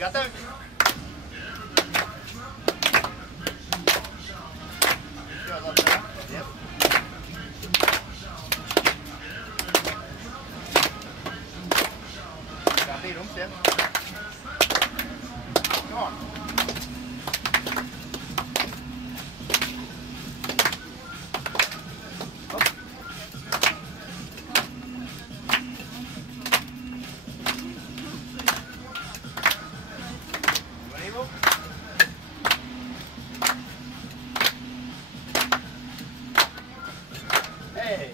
Gatavi? Ļoti labi. Paldies. Kā tīrums, ja? Come on. Hey!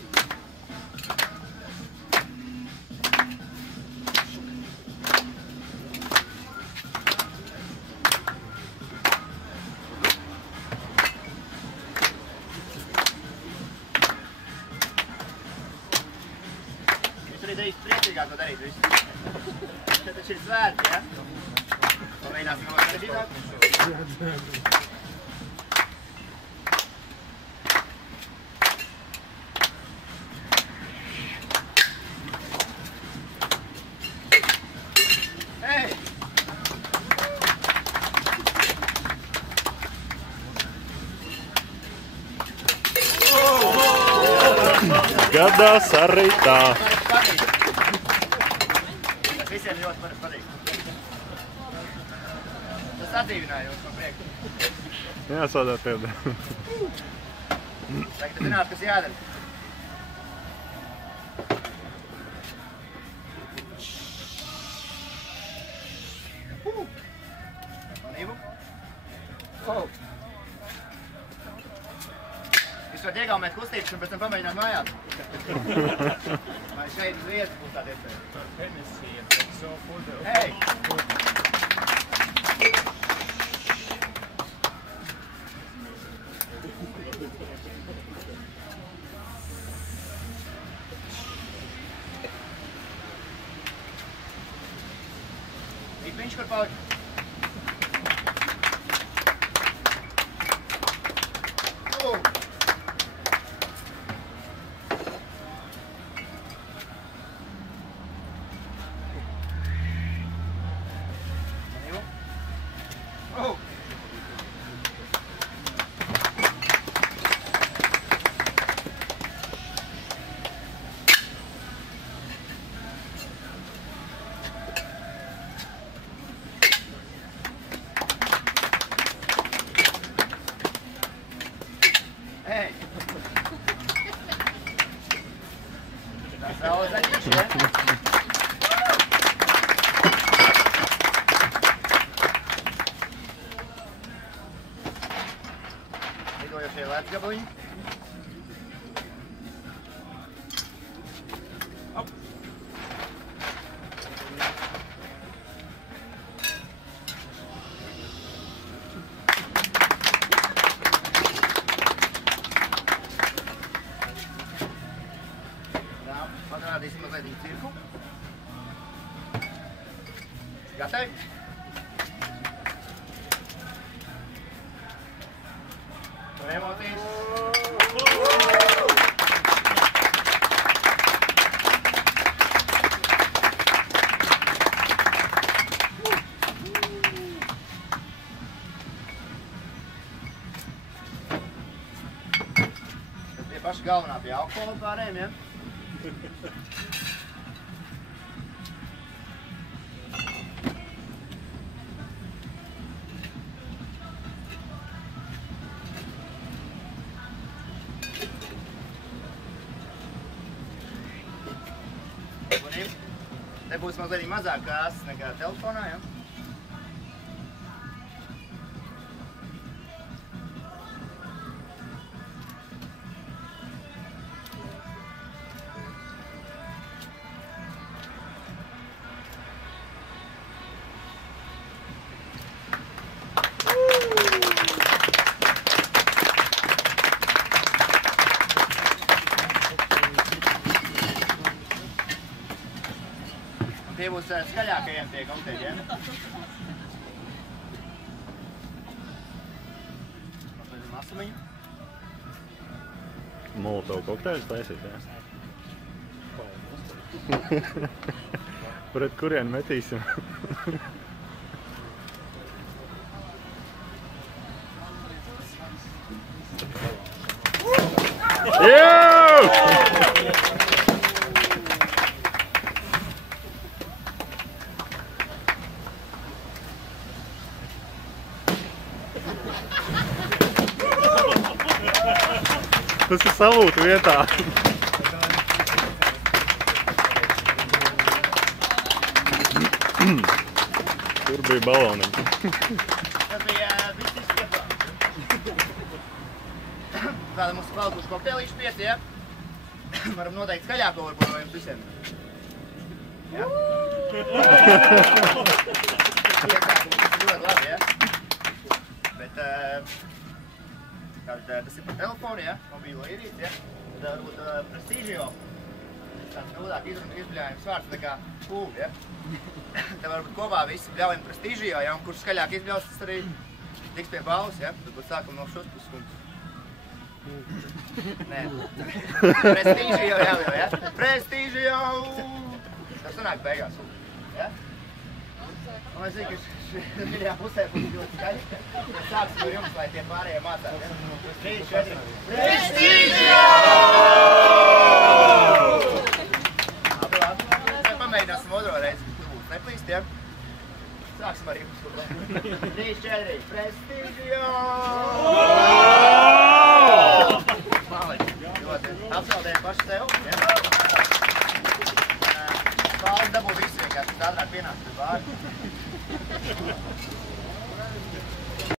Viņš arī darīs priecīgāk, ko darīt visu. Šeit taču ir svētki, ja? Pamēģināsim kaut kā sarežģītāk. Gadās arī tā. Tas visiem ļoti patīk. Tas atdzīvināja jūs man priekšu. Jā, sodā tev. Tagad zināt, kas jādara. Manību. Jūs varat iegaumēt kustības un pēc tam pamēģināt mājās. Vai šeit uz vietas būs tāda iespēja? Hei! Viņš kur palika? Hey! Tas vēl zaļiši, ja? Lidojošie ledus gabaliņi. Pagrādīsim mazliet cirku. Gatavi? Tur emocijas. Tas bija paši galvenā pie alkohola pārējiem, ja? Te būs mazliet mazāk krāsas nekā telefonā, ja? Tie būs skaļākajiem tie kokteļiem. Mazliet masumiņu. Molotov kokteļus taisīt, jā? Pret kurien metīsim? Tas ir salūtu vietā. Tur bija baloniņi. Tas bija viss izskatā. Tāda mums palikuši kokteilīši 5, ja? Varam noteikt skaļāko varbūt no jums visiem. Ja? Ļoti labi, ja? Bet tas ir par telefonu, ja? Mobīlo ierīci, ja? Tad varbūt Prestigio. Tāds grūtāk izbļājums vārds nekā kūvi, ja? Tad varbūt kopā visi bļaujam Prestigio, ja? Un kurš skaļāk izbļaus, tas arī tiks pie balvas, ja? Tad būtu sākam no šos puses kungs. Nē. Prestigio jāļauj, ja? Prestigio! Tas sanāk beigās. Ja? Un es zinu, ka šajā pusē būs ļoti skaļi. Mēs sāksim ar jums, lai tie pārējie mācās. Ja? 3, 4. Prestigio! Labi. Pamēģināsim otro reizi, ka tur būs neplīst, ja? Sāksim ar jums. 3, 4. Prestigio! Apsaldējam paši sev, ja? Pāri dabū visu vienkārši, ātrāk pienāks pie pāri.